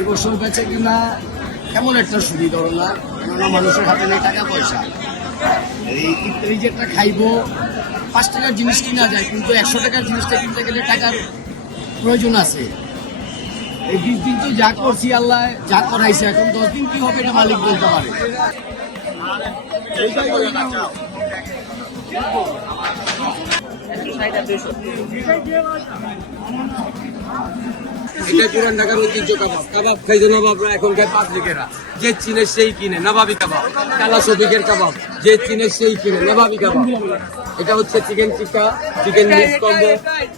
এবছর বেচে কিনা এমন একটা সুবিধা হলো না, কেননা মানুষের হাতে নেই টাকা পয়সা। এই যেটা খাইবো 5 টাকার জিনিস কিনা যায়, কিন্তু 100 টাকার জিনিসটা কিনতে গেলে টাকার প্রয়োজন আছে। এই 20 দিন তো যা করছি আল্লাহ যা করাইছে, এখন 10 দিন কি হবে এটা মালিক বলতে পারে। এটা পুরান ঢাকার ঐতিহ্য কাবাব। কাবাব খাইছে নবাবরা, এখন খায় পাবলিকেরা। যে চিনে সেই কিনে নবাবি কাবাব। কালা শফিকের কাবাব, যে চিনে সেই কিনে নবাবি কাবাব। এটা হচ্ছে চিকেন টিক্কা, চিকেন মিক্স কম্বো,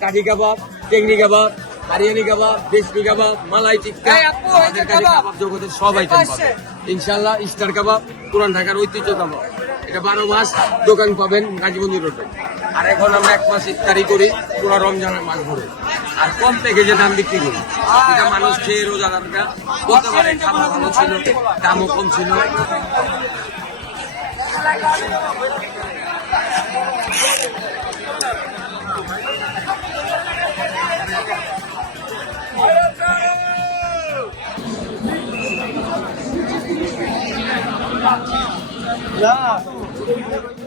কাঠি কাবাব, টেংরি কাবাব, হারিয়ানি কাবাব, দেশমি কাবাব, মালাই টিক্কা। আমাদের কাছে কাবাব জগতের সব আইটেম পাবে ইনশাল্লাহ। স্টার কাবাব পুরান ঢাকার ঐতিহ্য কাবাব। এটা 12 মাস দোকান পাবেন গাজীবন্দি রোডে। আর এখন আমরা 1 মাস ইফতারি করি পুরো রমজানের মাস ভরে। আর কম প্যাকেজে দাম বিক্রি করি। এটা মানুষ খেয়ে রোজাদাররা বলতে পারে খাবার ভালো ছিল, দামও কম ছিল। Yeah.